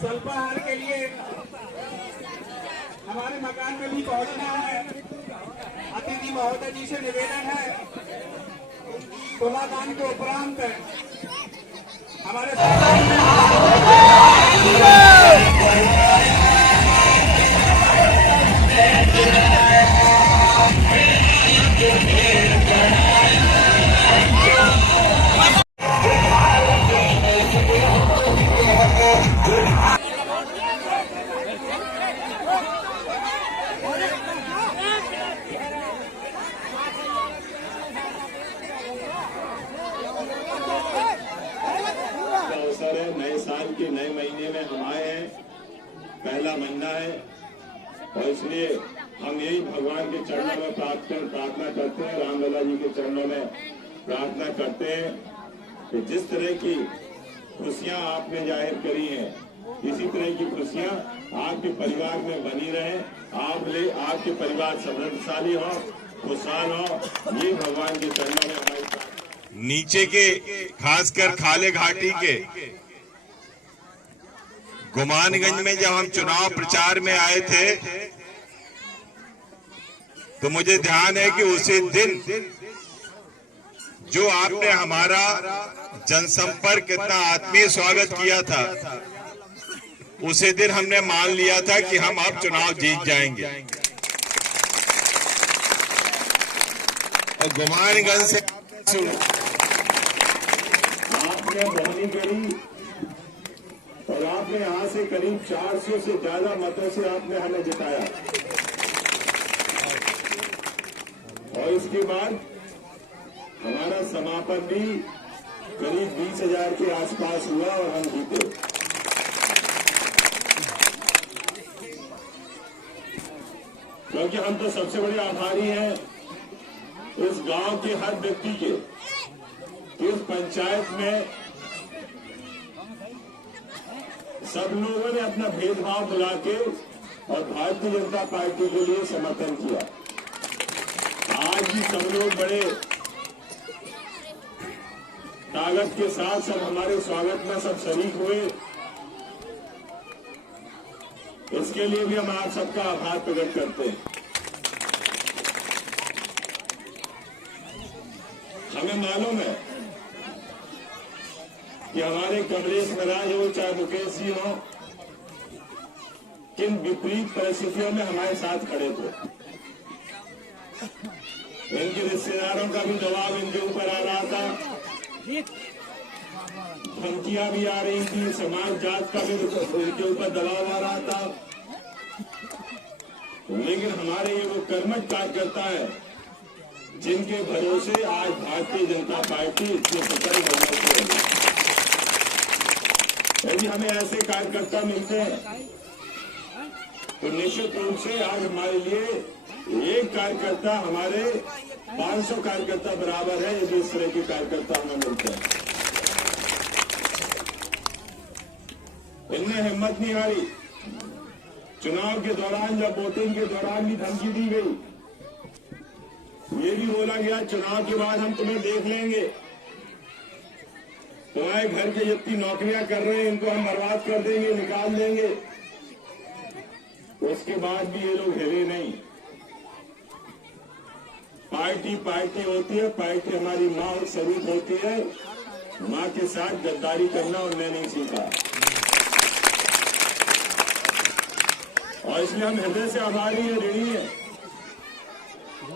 स्वल्पाहार के लिए हमारे मकान में भी पहुंचना है। अतिथि महोदय जी से निवेदन है, तुलादान के उपरांत हमारे नए साल के नए महीने में हम आए हैं, पहला महीना है और इसलिए हम यही भगवान के चरणों में प्रार्थना करते हैं, रामलला जी के चरणों में प्रार्थना करते हैं कि जिस तरह की खुशियां आपने जाहिर करी हैं, इसी तरह की खुशियां आपके परिवार में बनी रहे, आपके परिवार समृद्धशाली हो, खुशहाल हो, ये भगवान के चरणों में हमारी नीचे के खासकर खाले घाटी के गुमानगंज में जब हम चुनाव प्रचार में आए थे तो मुझे ध्यान है कि उसी दिन जो आपने हमारा जनसंपर्क इतना आत्मीय स्वागत किया था, उसी दिन हमने मान लिया था कि हम अब चुनाव जीत जाएंगे। और गुमानगंज से आपने बोहनी करी और आपने यहां से करीब 400 से ज्यादा मतों से आपने हमें जिताया और इसके बाद हमारा समापन भी करीब 20,000 के आसपास हुआ और हम जीते। क्योंकि हम तो सबसे बड़े आभारी हैं इस गांव के हर व्यक्ति के, इस पंचायत में सब लोगों ने अपना भेदभाव भुला के और भारतीय जनता पार्टी के लिए समर्थन किया। आज भी सब लोग बड़े ताकत के साथ सब हमारे स्वागत में सब शरीक हुए, इसके लिए भी हम आप सबका आभार प्रकट करते हैं। हमें मालूम है कि हमारे कमलेश महाराज हो चाहे मुकेश जी हो, किन विपरीत परिस्थितियों में हमारे साथ खड़े थे। इनके रिश्तेदारों का भी दबाव इनके ऊपर आ रहा था, धमकियां भी आ रही थी, समाज जात का भी इनके ऊपर दबाव आ रहा था। लेकिन हमारे ये वो कर्मठ कार्यकर्ता है जिनके भरोसे आज भारतीय जनता पार्टी इतने सफल बनने से। यदि हमें ऐसे कार्यकर्ता मिलते हैं तो निश्चित रूप से आज हमारे लिए एक कार्यकर्ता हमारे 500 कार्यकर्ता बराबर है। यदि इस तरह के कार्यकर्ता हमें मिलते हैं, इनमें हिम्मत नहीं हारी। चुनाव के दौरान जब वोटिंग के दौरान भी धमकी दी गई, ये भी बोला गया चुनाव के बाद हम तुम्हें देख लेंगे, तुम्हारे घर के जितनी नौकरियां कर रहे हैं इनको हम बर्बाद कर देंगे, निकाल देंगे। उसके बाद भी ये लोग हिले नहीं। पार्टी पार्टी होती है, पार्टी हमारी माँ और स्वरूप होती है। माँ के साथ गद्दारी करना उन्होंने नहीं सीखा और इसलिए हम हृदय से आभारी हैं, ऋणी हैं।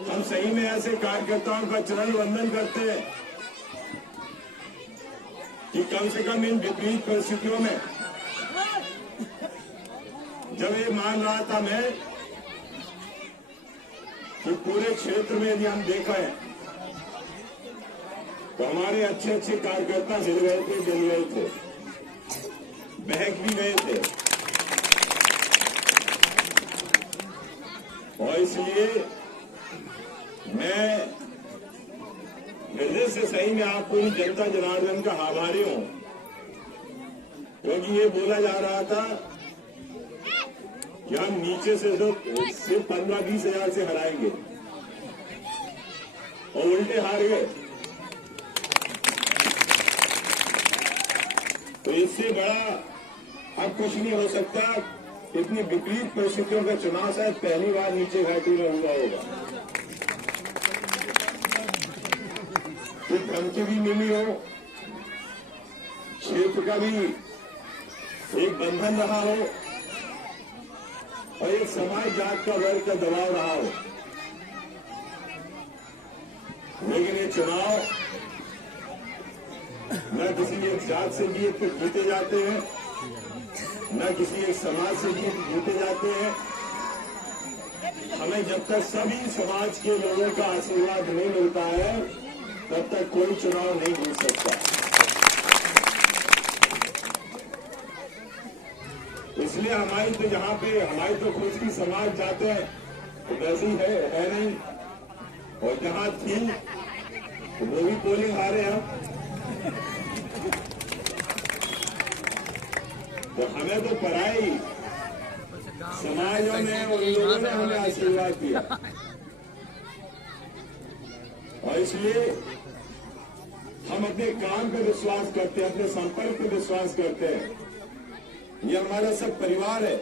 हम सही में ऐसे कार्यकर्ताओं का चरण वंदन करते हैं कि कम से कम इन विपरीत परिस्थितियों में जब ये मान रहा था मैं कि पूरे क्षेत्र में यदि हम देखें तो हमारे अच्छे अच्छे कार्यकर्ता हिल गए थे, जल गए थे, बहक भी गए थे। और इसलिए मैं हृदय से सही में आपको ही जनता जनार्दन का आभारी हूं, क्योंकि ये बोला जा रहा था कि हम नीचे से तो सिर्फ 15-20 हजार से हराएंगे और उल्टे हार गए। तो इससे बड़ा अब कुछ नहीं हो सकता। इतनी विपरीत परिस्थितियों का चुनाव शायद पहली बार नीचे घाटी में हुआ होगा कि क्रम की भी मिली हो, क्षेत्र का भी एक बंधन रहा हो और एक समाज जात का वर्ग का दबाव रहा हो। लेकिन ये चुनाव न किसी एक जात से जीते जाते हैं, न किसी एक समाज से जीते जाते हैं। हमें जब तक सभी समाज के लोगों का आशीर्वाद नहीं मिलता है तब तक कोई चुनाव नहीं जीत सकता। इसलिए हमारी तो खुद की समाज जाते हैं तो वैसी है नहीं, और जहां थी वो भी पोलिंग हारे हैं। तो हमें तो पराई समाजों ने, उन लोगों ने हमें आशीर्वाद दिया, और इसलिए हम अपने काम पे विश्वास करते हैं, अपने संपर्क पे विश्वास करते हैं। ये हमारा सब परिवार है।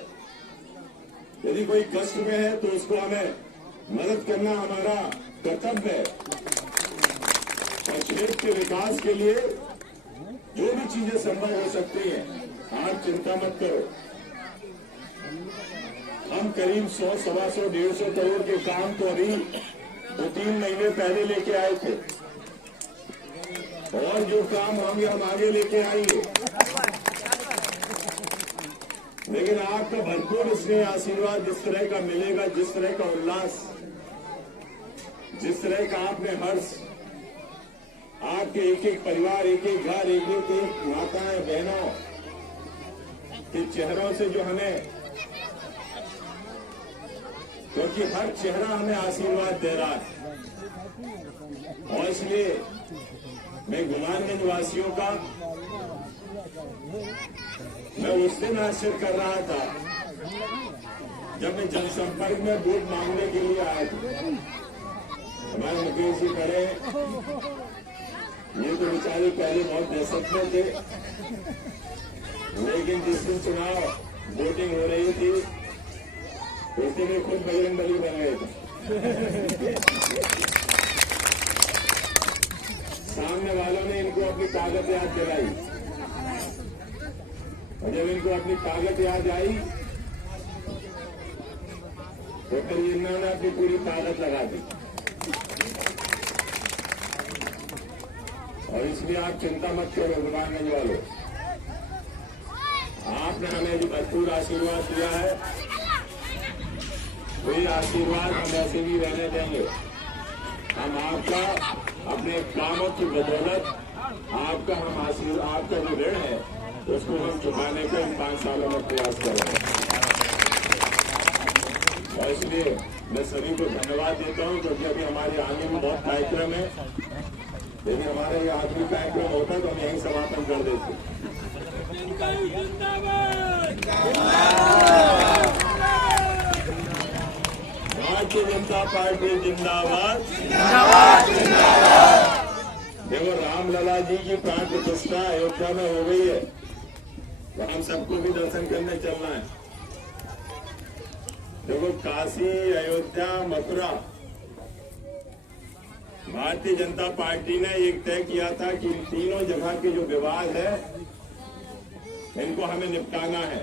यदि कोई कष्ट में है तो उसको हमें मदद करना हमारा कर्तव्य है, और क्षेत्र के विकास के लिए जो भी चीजें संभव हो सकती हैं, आप चिंता मत करो। हम करीब 100, 125, 150 करोड़ के काम तो अभी 2-3 महीने पहले लेके आए थे, और जो काम होंगे हम आगे लेके आएंगे। लेकिन आपका भरपूर स्नेह आशीर्वाद जिस तरह का मिलेगा, जिस तरह का उल्लास, जिस तरह का आपने हर्ष, आपके एक एक परिवार, एक एक घर, एक एक माताएं बहनों के चेहरों से जो हमें, क्योंकि हर चेहरा हमें आशीर्वाद दे रहा है, और इसलिए मैं गुमानगंज वासियों का मैं उस दिन आश्चर्य कर रहा था जब मैं जनसंपर्क में वोट मांगने के लिए आया था। हमारे मुकेश जी खड़े, ये तो बेचारे पहले बहुत दहशत में थे, लेकिन जिस दिन चुनाव वोटिंग हो रही थी उस दिन ये खुद बजरंगबली बन गए थे। सामने वालों ने इनको अपनी ताकत याद दिलाई, और जब इनको अपनी ताकत याद आई तो फिर इन्होंने अपनी पूरी ताकत लगा दी। और इसलिए आप चिंता मत करो गुमानगंज वालों, आपने हमें जो भरपूर आशीर्वाद दिया है, वही आशीर्वाद हम ऐसे भी रहने देंगे। हम आपका अपने कामों की बदौलत आपका जो ऋण है उसको हम चुकाने का इन 5 सालों में प्रयास कर रहे हैं। और इसलिए मैं सभी को धन्यवाद देता हूं, क्योंकि अभी हमारे आगे में बहुत कार्यक्रम है। यदि हमारा ये आखिरी कार्यक्रम होता तो हम यहीं समापन कर देते। भारतीय जनता पार्टी जिंदाबाद। देखो, रामलला जी की प्राण प्रतिष्ठा अयोध्या में हो गई है, तो हम सबको भी दर्शन करने चलना है। देखो, काशी, अयोध्या, मथुरा, भारतीय जनता पार्टी ने एक तय किया था कि इन तीनों जगह के जो विवाद है इनको हमें निपटाना है।